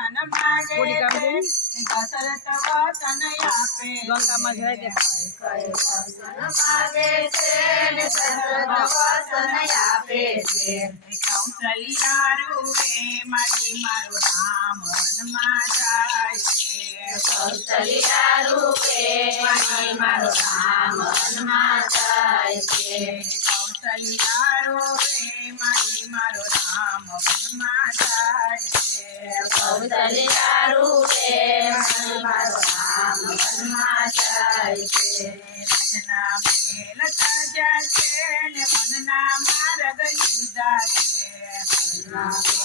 વચન માગે દશરથ વચન આપે ગંગામાં જાય દે વચન માગે છે ને દશરથ વચન આપે છે કૌશલ્યા રૂપે મારી મારો રામ વનમાં જાય છે કૌશલ્યા રૂપે મારી મારો રામ વનમાં જાય છે કૌશલ્યા રૂપે મારી મારો રામ વનમાં જાય છે કૌશલ્યા રૂપે મારી મારો રામ વનમાં જાય છે રચના મેલ સજા છે ને મનના માર્ગ લીધા છે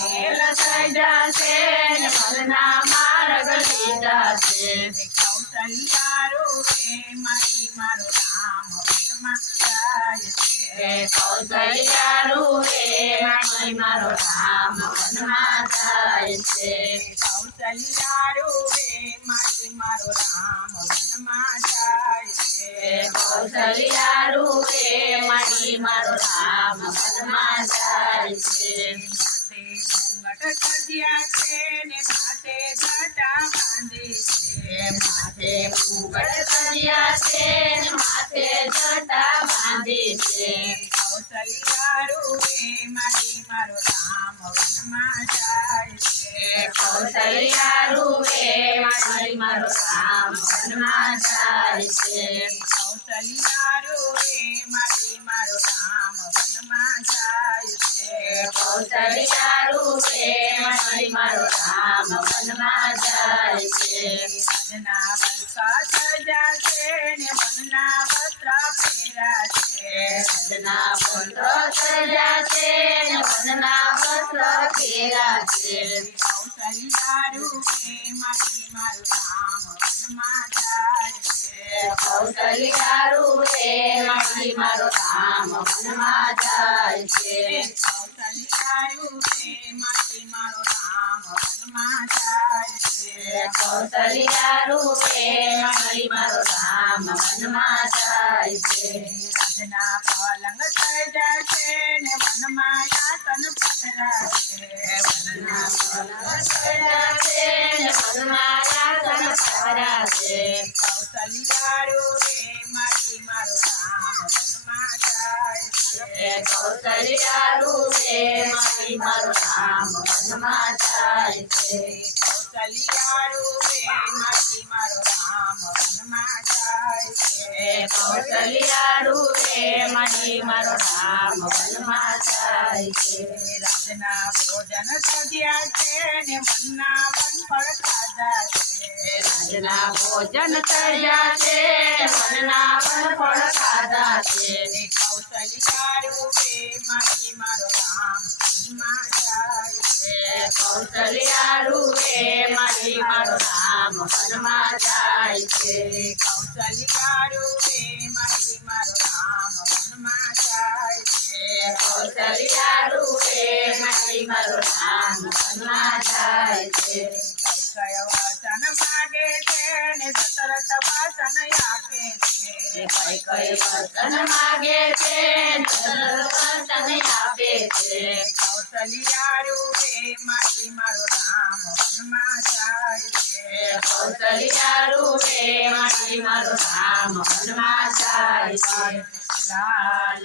મેલ સજા છે ને મનના માર્ગ લીધા છે કૌશલ્યા રૂપે મારી મારો રામ વનમાં જાય છે કૌશલ્યા રૂપે મારી મારો રામ વનમાં જાય છે કૌશલ્યા રૂપે મારી મારો રામ વનમાં જાય છે કૌશલ્યા રૂપે મારી મારો રામ વનમાં જાય છે ઘૂંઘટ સજ્યા છે ને માથે જટા બાંધી છે માથે ઘૂંઘટ સજ્યા છે ને માથે જટા બાંધી છે કૌશલ્યા રૂપે મારી મારો રામ વનમાં જાય છે કૌશલ્યા રૂપે મારી મારો રામ વનમાં જાય છે કૌશલ્યા રૂપે મારી મારો રામ વનમાં જાય છે કૌશલ્યા રૂપે મારી મારો રામ વનમાં જાય છે રાજના વલ્કા સજા છે ને મનના વસ્ત્ર પહેરા છે રાજના વસ્ત્ર સજા છે ને મનના વસ્ત્ર પહેરા છે કૌશલ્યા રૂપે મારી મારો રામ વનમાં જાય છે કૌશલ્યા રૂપે મારી મારો રામ વનમાં જાય છે કૌશલ્યા રૂપે મારી મારો રામ વનમાં જાય છે કૌશલ્યા રૂપે મારી મારો રામ વનમાં જાય છે રાજના પલંગ સજા છે ને મનમાં આસન પથરા છે વનના પલંગ સજા છે ને મનમાં આસન પથરા છે કૌશલ્યા રૂપે મારી મારો રામ વનમાં જાય છે કૌશલ્યા રૂપે મારી મારો રામ વનમાં જાય છે કૌશલ્યા રૂપે મારી મારો રામ વનમાં જાય છે કૌશલ્યા રૂપે મારી મારો રામ વનમાં જાય છે રાજના ભોજન સજ્યા છે ને મનના વનફળ ખાધા છે રાજના ભોજન સજ્યા છે મનના વનફળ ખાધા છે કૌશલ્યા રૂપે મારી મારો રામ વનમાં જાય છે કૌશલ્યા રૂપે મારી મારો રામ વનમાં જાય છે કૌશલ્યા રૂપે મારી મારો રામ વનમાં જાય છે કૌશલ્યા રૂપે મારી મારો રામ વનમાં જાય છે કૈકય વચન માગે છે ને દશરથ વચન આપે છે કૈકય વચન માગે છે દશરથ વચન આપે છે કૌશલ્યા રૂપે મારી મારો રામ વનમાં જાય છે કૌશલ્યા રૂપે મારી મારો રામ વનમાં જાય છે લાલ